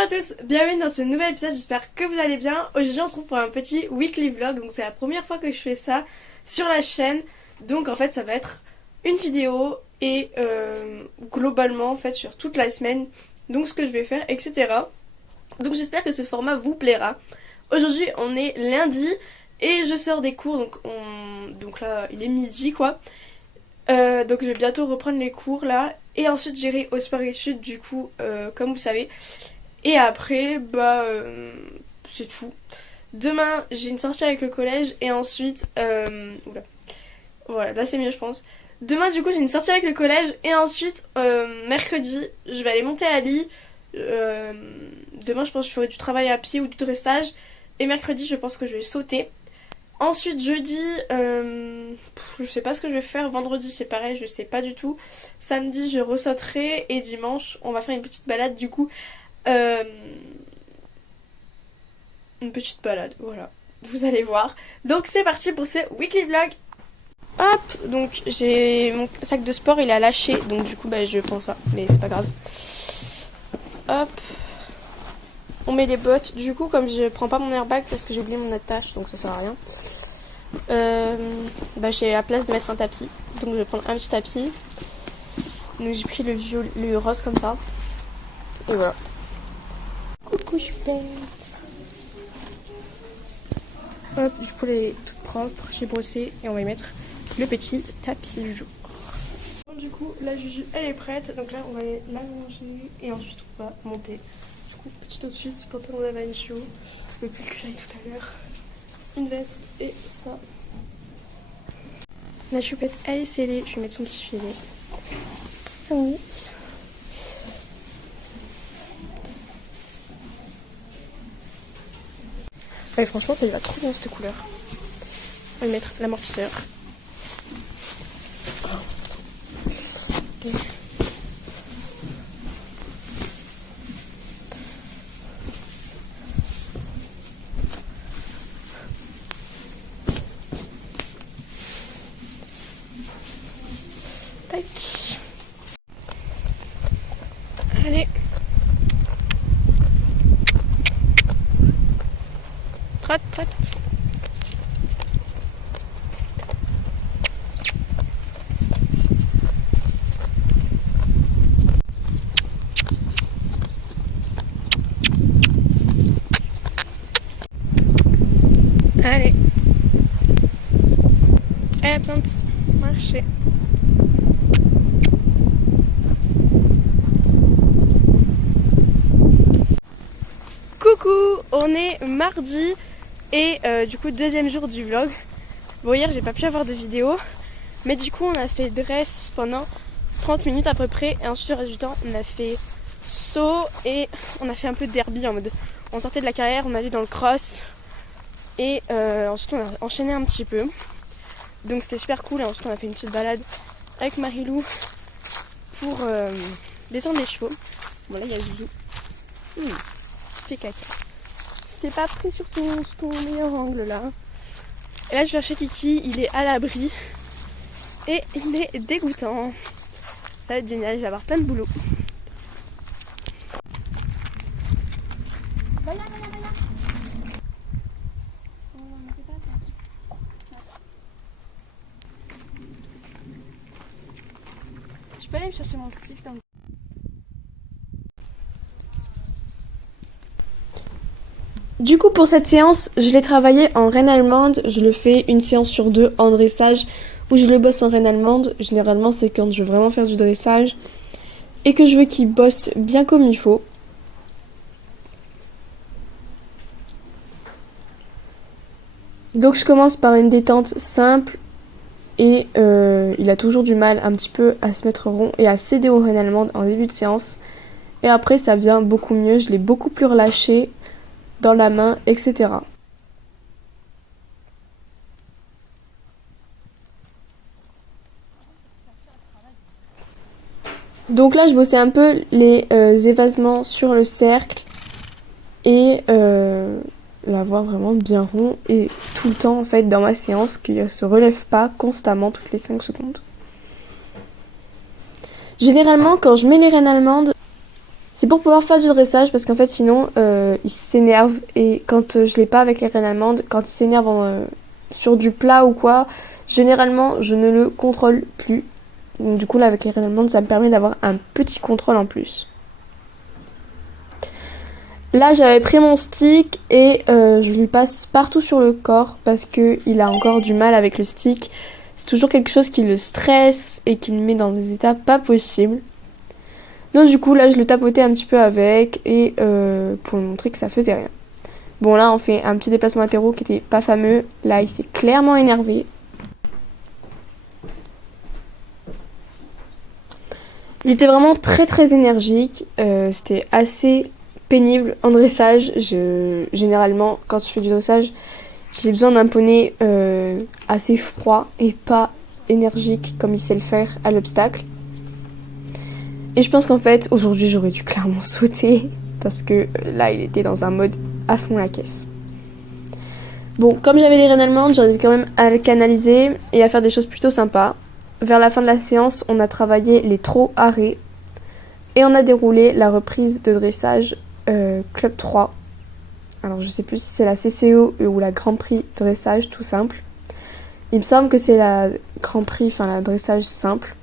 à tous, bienvenue dans ce nouvel épisode, j'espère que vous allez bien. Aujourd'hui on se retrouve pour un petit weekly vlog, donc c'est la première fois que je fais ça sur la chaîne. Donc en fait ça va être une vidéo et globalement en fait sur toute la semaine, donc ce que je vais faire, etc. Donc j'espère que ce format vous plaira. Aujourd'hui on est lundi et je sors des cours, donc là il est midi quoi. Donc je vais bientôt reprendre les cours là. Et ensuite j'irai au sport études du coup comme vous savez. Et après c'est tout. Demain j'ai une sortie avec le collège et ensuite oula. Voilà, là c'est mieux je pense. Demain du coup j'ai une sortie avec le collège et ensuite mercredi je vais aller monter à Lille. Demain je pense que je ferai du travail à pied ou du dressage. Et mercredi je pense que je vais sauter. Ensuite jeudi, je sais pas ce que je vais faire. Vendredi c'est pareil, je sais pas du tout. Samedi je ressauterai et dimanche on va faire une petite balade du coup. Une petite balade, voilà. Vous allez voir. Donc c'est parti pour ce weekly vlog. Hop, donc j'ai mon sac de sport, il a lâché. Donc du coup je prends ça, mais c'est pas grave. Hop. On met les bottes. Du coup, comme je prends pas mon airbag parce que j'ai oublié mon attache, donc ça sert à rien. J'ai la place de mettre un tapis. Donc je vais prendre un petit tapis. Donc j'ai pris le rose comme ça. Et voilà. Coucou choupette. Hop, du coup elle est toute propre. J'ai brossé et on va y mettre le petit tapis jour. Du coup la Juju elle est prête. Donc là on va la manger et ensuite on va monter. Petit outfit, pantalon Navajo, le pull que j'avais tout à l'heure, une veste et ça. La choupette elle est scellée, je vais mettre son petit filet. Oui. Ouais, franchement ça lui va trop bien cette couleur. On va mettre l'amortisseur. Tac. Allez. Trotte, trotte. Allez. Elle a besoin de marcher. Coucou, on est mardi et du coup deuxième jour du vlog. Bon hier j'ai pas pu avoir de vidéo, mais du coup on a fait dress pendant 30 minutes à peu près et ensuite le reste du temps on a fait saut et on a fait un peu de derby en mode on sortait de la carrière, on allait dans le cross et ensuite on a enchaîné un petit peu. Donc c'était super cool et ensuite on a fait une petite balade avec Marilou pour détendre les chevaux. Bon là il y a Zouzou. Caca. T'es pas pris sur ton meilleur angle là. Et là je vais chercher Kiki, il est à l'abri et il est dégoûtant. Ça va être génial, je vais avoir plein de boulot. Voilà. Je peux aller me chercher mon stick dans le... Du coup pour cette séance, je l'ai travaillé en reine allemande, je le fais une séance sur deux en dressage où je le bosse en reine allemande. Généralement c'est quand je veux vraiment faire du dressage et que je veux qu'il bosse bien comme il faut. Donc je commence par une détente simple et il a toujours du mal un petit peu à se mettre rond et à céder aux reines allemandes en début de séance. Et après ça vient beaucoup mieux, je l'ai beaucoup plus relâché dans la main, etc. Donc là je bossais un peu les évasements sur le cercle et l'avoir vraiment bien rond et tout le temps en fait dans ma séance qui ne se relève pas constamment toutes les 5 secondes. Généralement quand je mets les reines allemandes, C'est pour pouvoir faire du dressage parce qu'en fait sinon il s'énerve et quand je l'ai pas avec les rênes allemandes, quand il s'énerve sur du plat ou quoi, généralement je ne le contrôle plus. Donc du coup là avec les rênes allemandes ça me permet d'avoir un petit contrôle en plus. Là j'avais pris mon stick et je lui passe partout sur le corps parce qu'il a encore du mal avec le stick. C'est toujours quelque chose qui le stresse et qui le met dans des états pas possibles. Donc du coup là je le tapotais un petit peu avec et pour lui montrer que ça faisait rien. Bon là on fait un petit déplacement latéraux qui était pas fameux. Là il s'est clairement énervé. Il était vraiment très très énergique. C'était assez pénible en dressage. Généralement quand je fais du dressage j'ai besoin d'un poney assez froid et pas énergique comme il sait le faire à l'obstacle. Et je pense qu'en fait, aujourd'hui, j'aurais dû clairement sauter parce que là, il était dans un mode à fond la caisse. Bon, comme j'avais les rênes allemandes, j'arrive quand même à le canaliser et à faire des choses plutôt sympas. Vers la fin de la séance, on a travaillé les trot arrêts et on a déroulé la reprise de dressage Club 3. Alors, je sais plus si c'est la CCO ou la Grand Prix dressage tout simple. Il me semble que c'est la Grand Prix, enfin la dressage simple.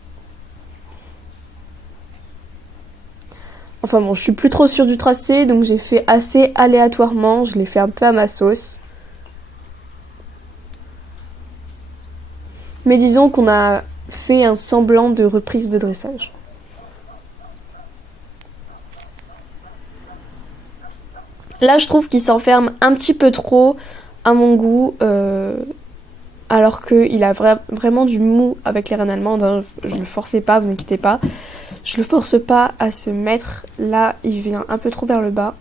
Enfin bon, je suis plus trop sûre du tracé, donc j'ai fait assez aléatoirement, je l'ai fait un peu à ma sauce. Mais disons qu'on a fait un semblant de reprise de dressage. Là, je trouve qu'il s'enferme un petit peu trop à mon goût, alors qu'il a vraiment du mou avec les rênes allemandes. Hein. Je le forçais pas, vous inquiétez pas. Je le force pas à se mettre. Là, il vient un peu trop vers le bas.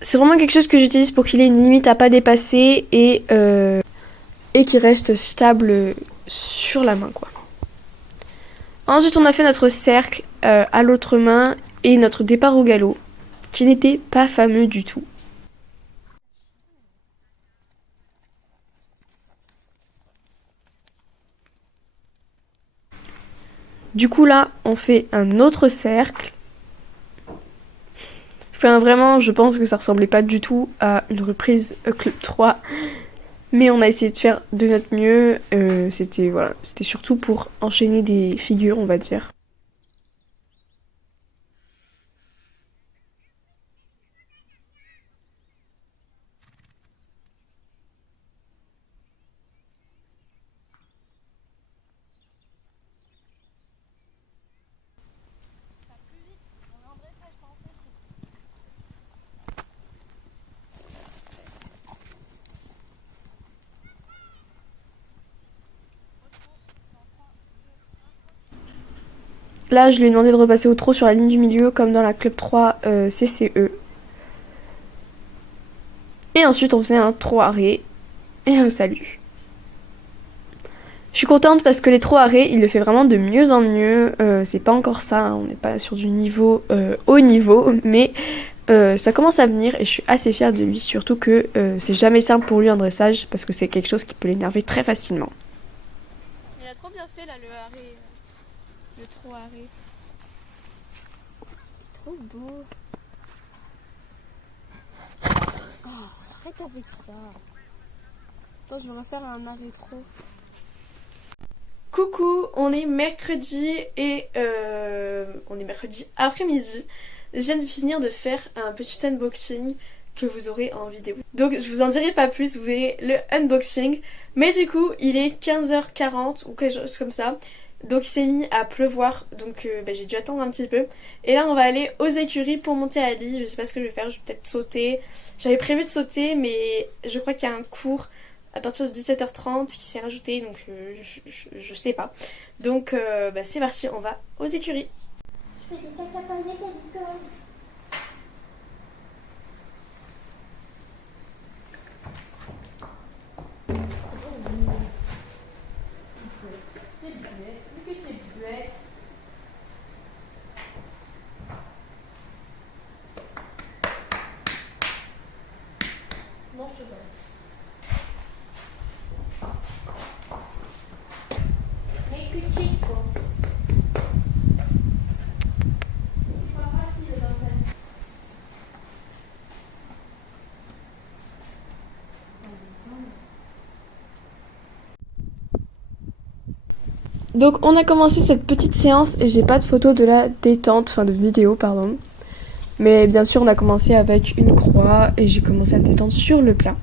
C'est vraiment quelque chose que j'utilise pour qu'il ait une limite à pas dépasser et qu'il reste stable sur la main, quoi. Ensuite, on a fait notre cercle à l'autre main et notre départ au galop, qui n'était pas fameux du tout. Du coup là, on fait un autre cercle. Enfin vraiment, je pense que ça ressemblait pas du tout à une reprise Club 3. Mais on a essayé de faire de notre mieux. C'était surtout pour enchaîner des figures, on va dire. Là, je lui ai demandé de repasser au trot sur la ligne du milieu, comme dans la Club 3 CCE. Et ensuite, on faisait un trot arrêt et un salut. Je suis contente parce que les trot arrêts, il le fait vraiment de mieux en mieux. C'est pas encore ça, hein, on n'est pas sur du niveau haut niveau, mais ça commence à venir et je suis assez fière de lui. Surtout que c'est jamais simple pour lui en dressage parce que c'est quelque chose qui peut l'énerver très facilement. Il a trop bien fait là le arrêt, le trot arrêt. Trop beau. Oh, arrête avec ça. Attends, je vais refaire un arrêt trop. Coucou, on est mercredi et on est mercredi après-midi. Je viens de finir de faire un petit unboxing que vous aurez en vidéo. Donc je vous en dirai pas plus, vous verrez le unboxing. Mais du coup, il est 15h40 ou quelque chose comme ça. Donc il s'est mis à pleuvoir, donc j'ai dû attendre un petit peu. Et là on va aller aux écuries pour monter à lit. Je sais pas ce que je vais faire, je vais peut-être sauter. J'avais prévu de sauter mais je crois qu'il y a un cours à partir de 17h30 qui s'est rajouté, donc je sais pas. Donc c'est parti, on va aux écuries. Je fais des caca paillettes avec toi. Non, je te donne. Mais petite quoi. Donc on a commencé cette petite séance et j'ai pas de photo de la détente, enfin de vidéo pardon. Mais bien sûr on a commencé avec une croix et j'ai commencé à me détendre sur le plat.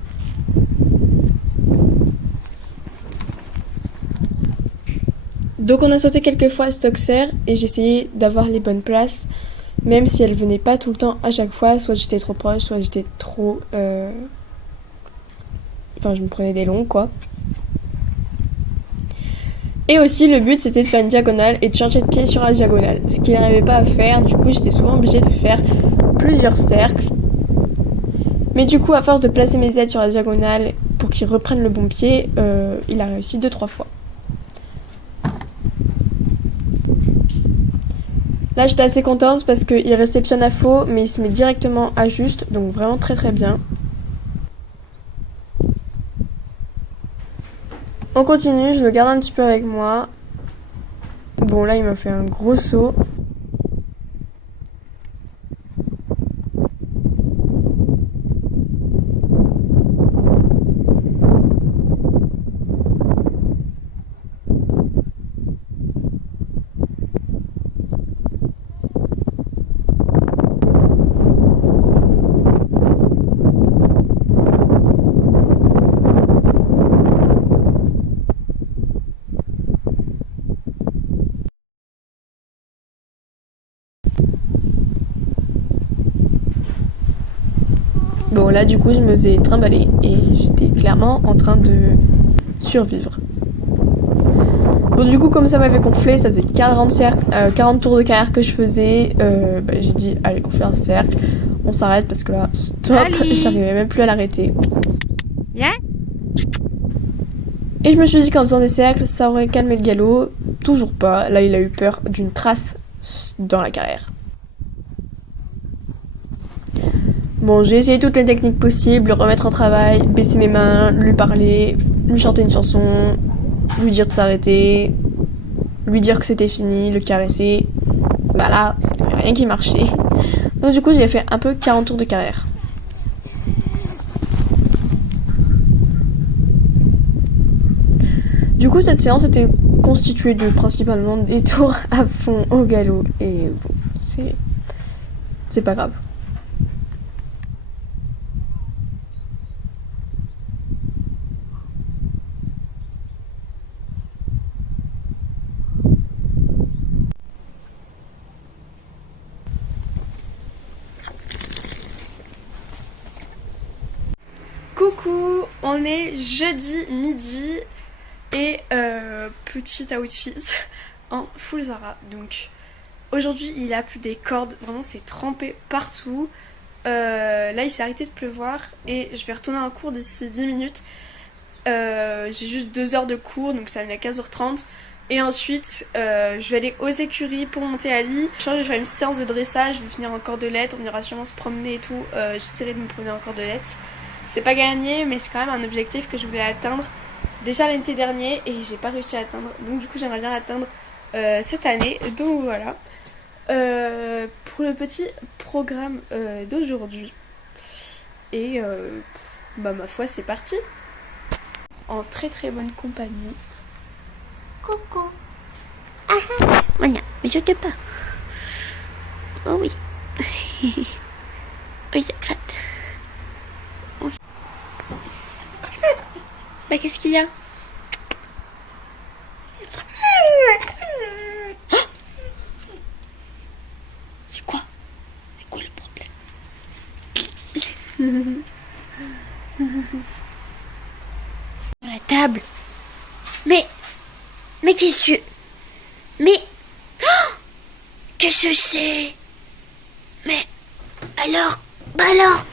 Donc on a sauté quelques fois à Stockser et j'ai essayé d'avoir les bonnes places. Même si elle venait pas tout le temps à chaque fois, soit j'étais trop proche, soit j'étais trop... Enfin je me prenais des longs quoi. Et aussi le but c'était de faire une diagonale et de changer de pied sur la diagonale. Ce qu'il n'arrivait pas à faire, du coup j'étais souvent obligée de faire plusieurs cercles. Mais du coup à force de placer mes aides sur la diagonale pour qu'il reprenne le bon pied, il a réussi 2-3 fois. Là j'étais assez contente parce qu'il réceptionne à faux mais il se met directement à juste, donc vraiment très très bien. On continue, je le garde un petit peu avec moi. Bon là il m'a fait un gros saut. Bon là du coup je me faisais trimballer et j'étais clairement en train de survivre. Bon du coup comme ça m'avait gonflé, ça faisait 40 tours de carrière que je faisais, j'ai dit allez on fait un cercle, on s'arrête parce que là stop, j'arrivais même plus à l'arrêter. Viens. Et je me suis dit qu'en faisant des cercles ça aurait calmé le galop, toujours pas, là il a eu peur d'une trace dans la carrière. Bon, j'ai essayé toutes les techniques possibles, le remettre en travail, baisser mes mains, lui parler, lui chanter une chanson, lui dire de s'arrêter, lui dire que c'était fini, le caresser. Bah là, il n'y avait rien qui marchait. Donc du coup, j'ai fait un peu 40 tours de carrière. Du coup, cette séance était constituée de principalement des tours à fond au galop. Et bon, c'est pas grave. Coucou, on est jeudi midi et petit outfit en full Zara. Donc aujourd'hui il a plus des cordes, vraiment c'est trempé partout. Là il s'est arrêté de pleuvoir et je vais retourner en cours d'ici 10 minutes. J'ai juste 2 heures de cours donc ça va venir à 15h30. Et ensuite je vais aller aux écuries pour monter à lit. Je vais faire une petite séance de dressage, je vais finir en cordelette, on ira sûrement se promener et tout. J'essaierai de me promener en cordelette. C'est pas gagné mais c'est quand même un objectif que je voulais atteindre déjà l'été dernier et j'ai pas réussi à atteindre. Donc du coup j'aimerais bien l'atteindre cette année. Donc voilà. Pour le petit programme d'aujourd'hui. Et ma foi c'est parti. En très très bonne compagnie. Coucou. Ah ah. Voilà, mais je te pas. Oh oui. Oui, ça gratte. Oui. Bah, qu'est-ce qu'il y a? C'est quoi? C'est quoi le problème? La table. Mais qu'est-ce que... Mais... Oh, qu'est-ce que c'est? Mais... Alors... Bah alors...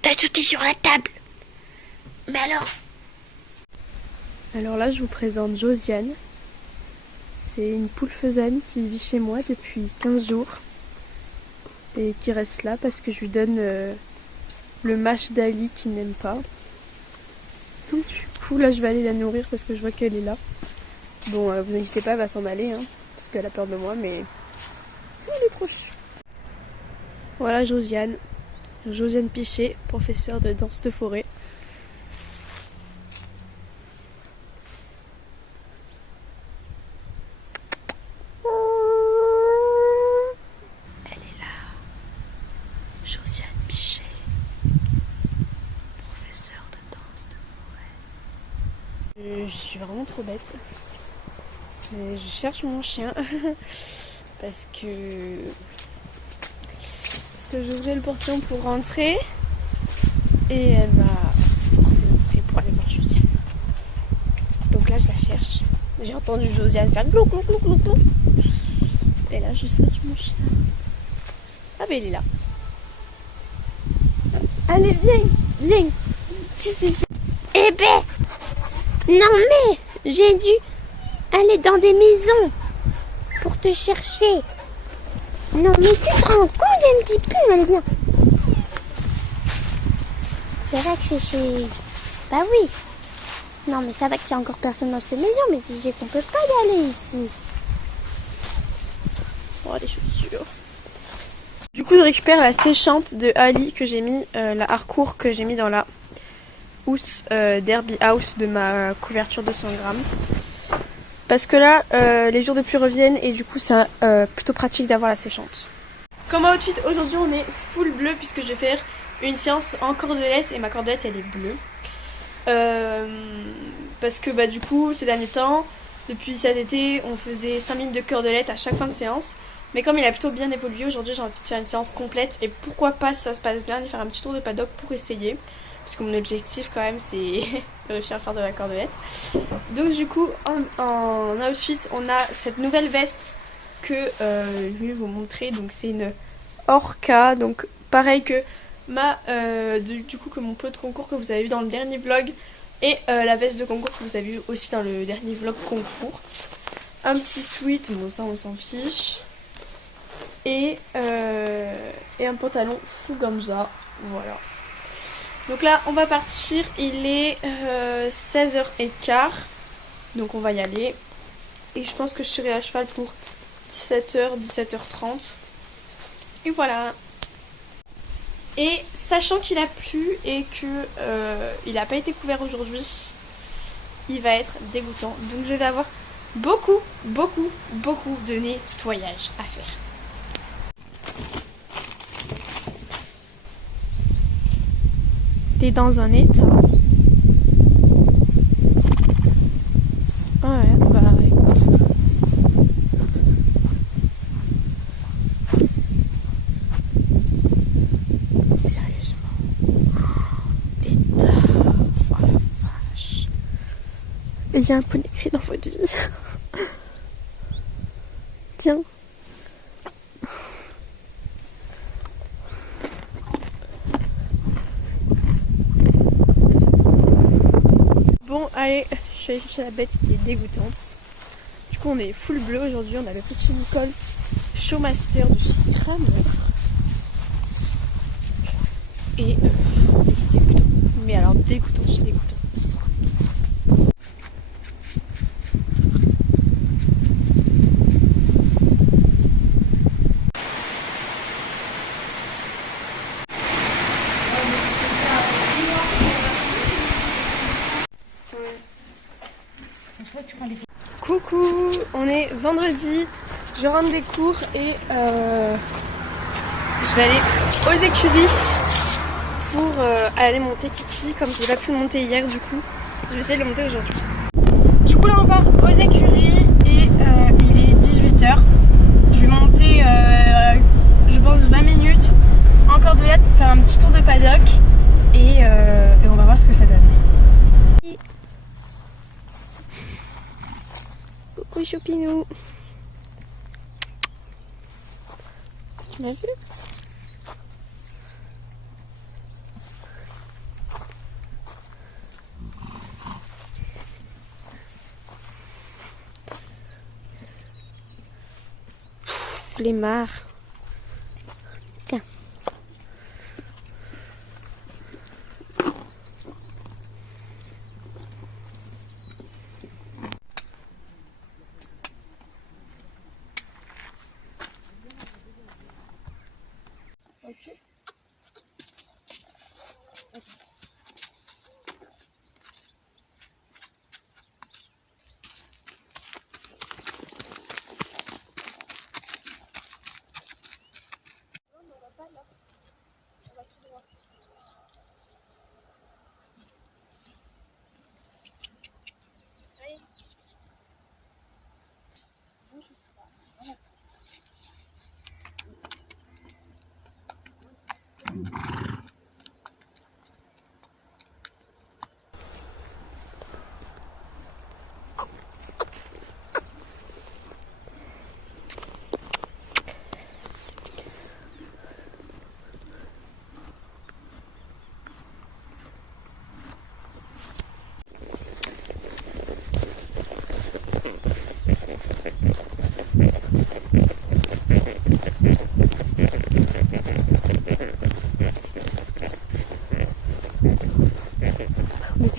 T'as sauté sur la table. Mais alors... Alors là je vous présente Josiane. C'est une poule faisane qui vit chez moi depuis 15 jours. Et qui reste là parce que je lui donne le mash d'Ali qui n'aime pas. Donc du coup là je vais aller la nourrir parce que je vois qu'elle est là. Bon vous inquiétez pas, elle va s'en aller hein, parce qu'elle a peur de moi mais elle est trop chou. Voilà Josiane Pichet, professeure de danse de forêt. trop bête. Je cherche mon chien parce que j'ouvrais le portillon pour rentrer et elle m'a forcé d'entrer pour aller voir Josiane. Donc là je la cherche. J'ai entendu Josiane faire glou glou glou glou glou. Et là je cherche mon chien. Ah ben il est là. Allez viens. Qu'est-ce que c'est? Eh ben, non mais, j'ai dû aller dans des maisons pour te chercher. Non mais tu te rends compte un petit peu, elle vient. C'est vrai que c'est chez... Bah oui. Non mais ça va que c'est encore personne dans cette maison, mais j'ai qu'on peut pas y aller ici. Oh les chaussures. Du coup je récupère la séchante de Ali que j'ai mis, la Harcourt que j'ai mis dans la housse Derby House de ma couverture de 100 grammes. Parce que là les jours de pluie reviennent et du coup c'est plutôt pratique d'avoir la séchante. Comme outfit aujourd'hui on est full bleu puisque je vais faire une séance en cordelette et ma cordelette elle est bleue. Parce que bah du coup ces derniers temps, depuis cet été on faisait 5 minutes de cordelette à chaque fin de séance. Mais comme il a plutôt bien évolué, aujourd'hui j'ai envie de faire une séance complète et pourquoi pas si ça se passe bien, de faire un petit tour de paddock pour essayer. Parce que mon objectif quand même c'est de réussir à faire de la cordelette. Donc du coup en outfit on a cette nouvelle veste que je vais vous montrer. Donc c'est une Orca, donc pareil que du coup que mon pot de concours que vous avez vu dans le dernier vlog. Et la veste de concours que vous avez vu aussi dans le dernier vlog concours. Un petit sweat, bon ça on s'en fiche. Et un pantalon Fugamza, voilà. Donc là on va partir, il est 16h15, donc on va y aller. Et je pense que je serai à cheval pour 17h, 17h30. Et voilà. Et sachant qu'il a plu et que il n'a pas été couvert aujourd'hui, il va être dégoûtant. Donc je vais avoir beaucoup de nettoyage à faire. T'es dans un état. Ouais, bah écoute. Sérieusement. L'état. Oh la vache. Et il y a un poney écrit dans votre vie. Tiens. Bon, allez, je suis allée chercher la bête qui est dégoûtante. Du coup, on est full bleu aujourd'hui. On a le petit Nicole Showmaster de chez Kramer. Et c'est dégoûtant. Mais alors, dégoûtant, c'est dégoûtant. Coucou, on est vendredi, je rentre des cours et je vais aller aux écuries pour aller monter Kiki comme je n'ai pas pu le monter hier du coup. Je vais essayer de le monter aujourd'hui. Du coup là on part aux écuries et il est 18h. Je vais monter je pense 20 minutes encore de là pour faire un petit tour de paddock et on va voir ce que ça donne. Coucou Choupinou. Tu l'as vu? Flemmard. Tiens.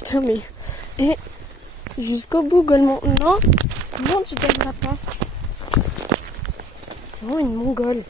putain, mais... Et jusqu'au bout, Golemon. Non, non, tu perdras pas. C'est vraiment une mongole.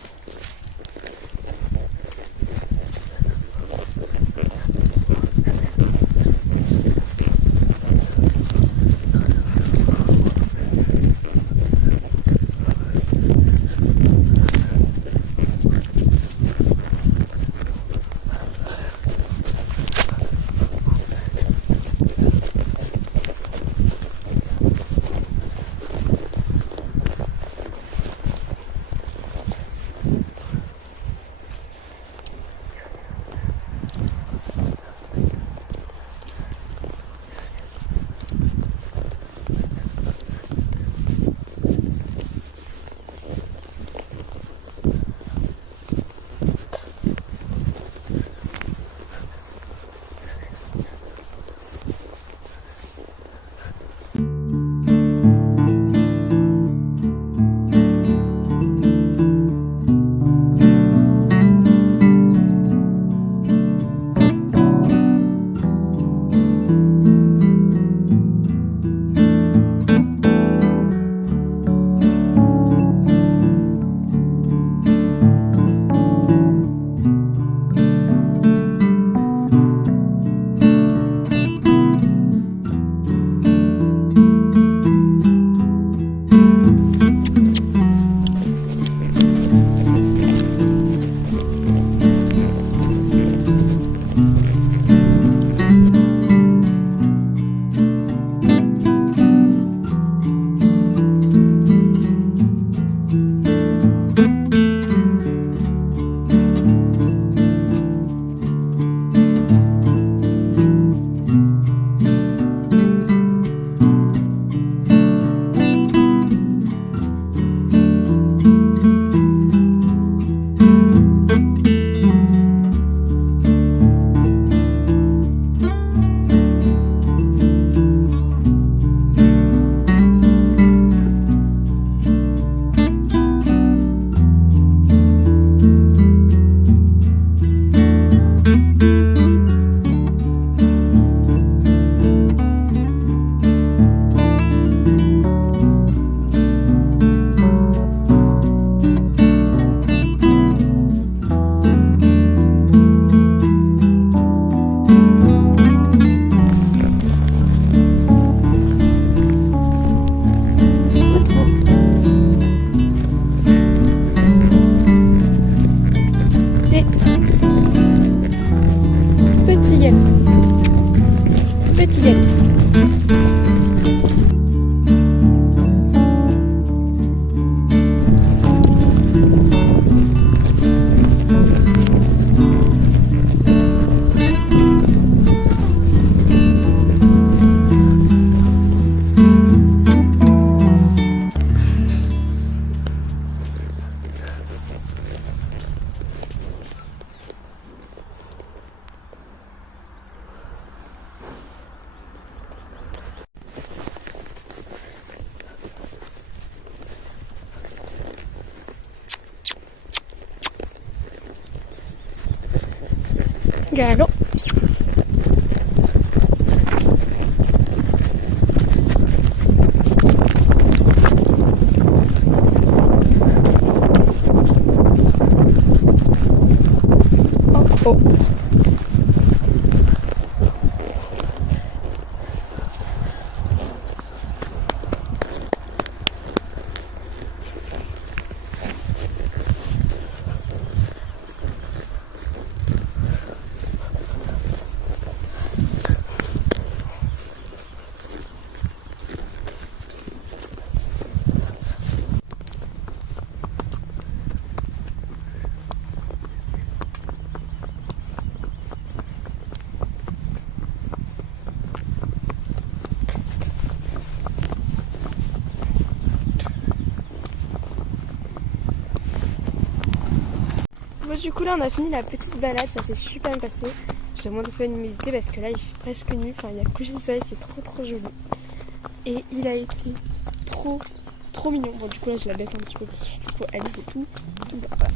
Petit gars. Galop. Oh oh. Bon, du coup là on a fini la petite balade, ça s'est super bien passé. Je demande un peu de luminosité parce que là il fait presque nuit, enfin il y a couché du soleil, c'est trop joli. Et il a été trop mignon. Bon du coup là je la baisse un petit peu parce que du coup elle est tout bas.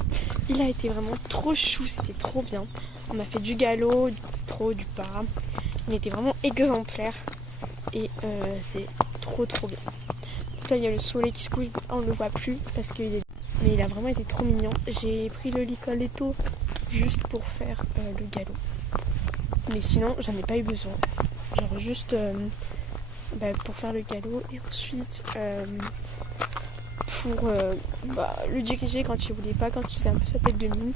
Il a été vraiment trop chou, c'était trop bien. On a fait du galop, du pas. Il était vraiment exemplaire. Et c'est trop bien. Donc là il y a le soleil qui se couche, on ne le voit plus parce qu'il est... Mais il a vraiment été trop mignon. J'ai pris le Licoletto juste pour faire le galop. Mais sinon j'en ai pas eu besoin. Genre juste pour faire le galop et ensuite pour le diriger quand il voulait pas, quand il faisait un peu sa tête de mine.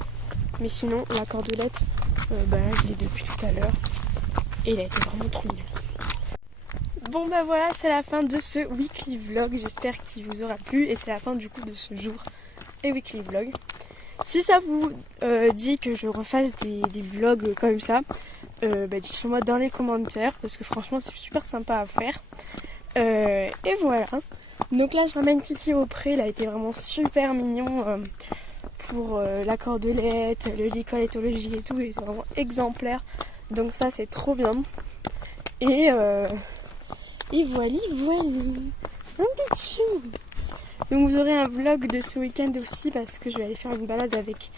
Mais sinon la cordelette, je l'ai depuis tout à l'heure. Et il a été vraiment trop mignon. Bon voilà, c'est la fin de ce weekly vlog, j'espère qu'il vous aura plu et c'est la fin du coup de ce jour et weekly vlog. Si ça vous dit que je refasse des vlogs comme ça, dites-le moi dans les commentaires parce que franchement c'est super sympa à faire. Et voilà, donc là je ramène Kiki au pré, il a été vraiment super mignon pour la cordelette, le licolettologie et tout, il est vraiment exemplaire, donc ça c'est trop bien. Et voilà, un bichou. Donc vous aurez un vlog de ce week-end aussi parce que je vais aller faire une balade avec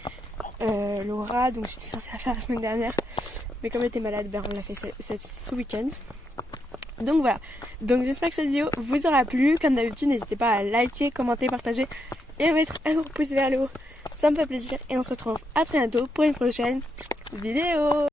Laura. Donc j'étais censée la faire la semaine dernière, mais comme elle était malade, on l'a fait ce week-end. Donc voilà, donc j'espère que cette vidéo vous aura plu. Comme d'habitude, n'hésitez pas à liker, commenter, partager et à mettre un gros pouce vers le haut. Ça me fait plaisir et on se retrouve à très bientôt pour une prochaine vidéo.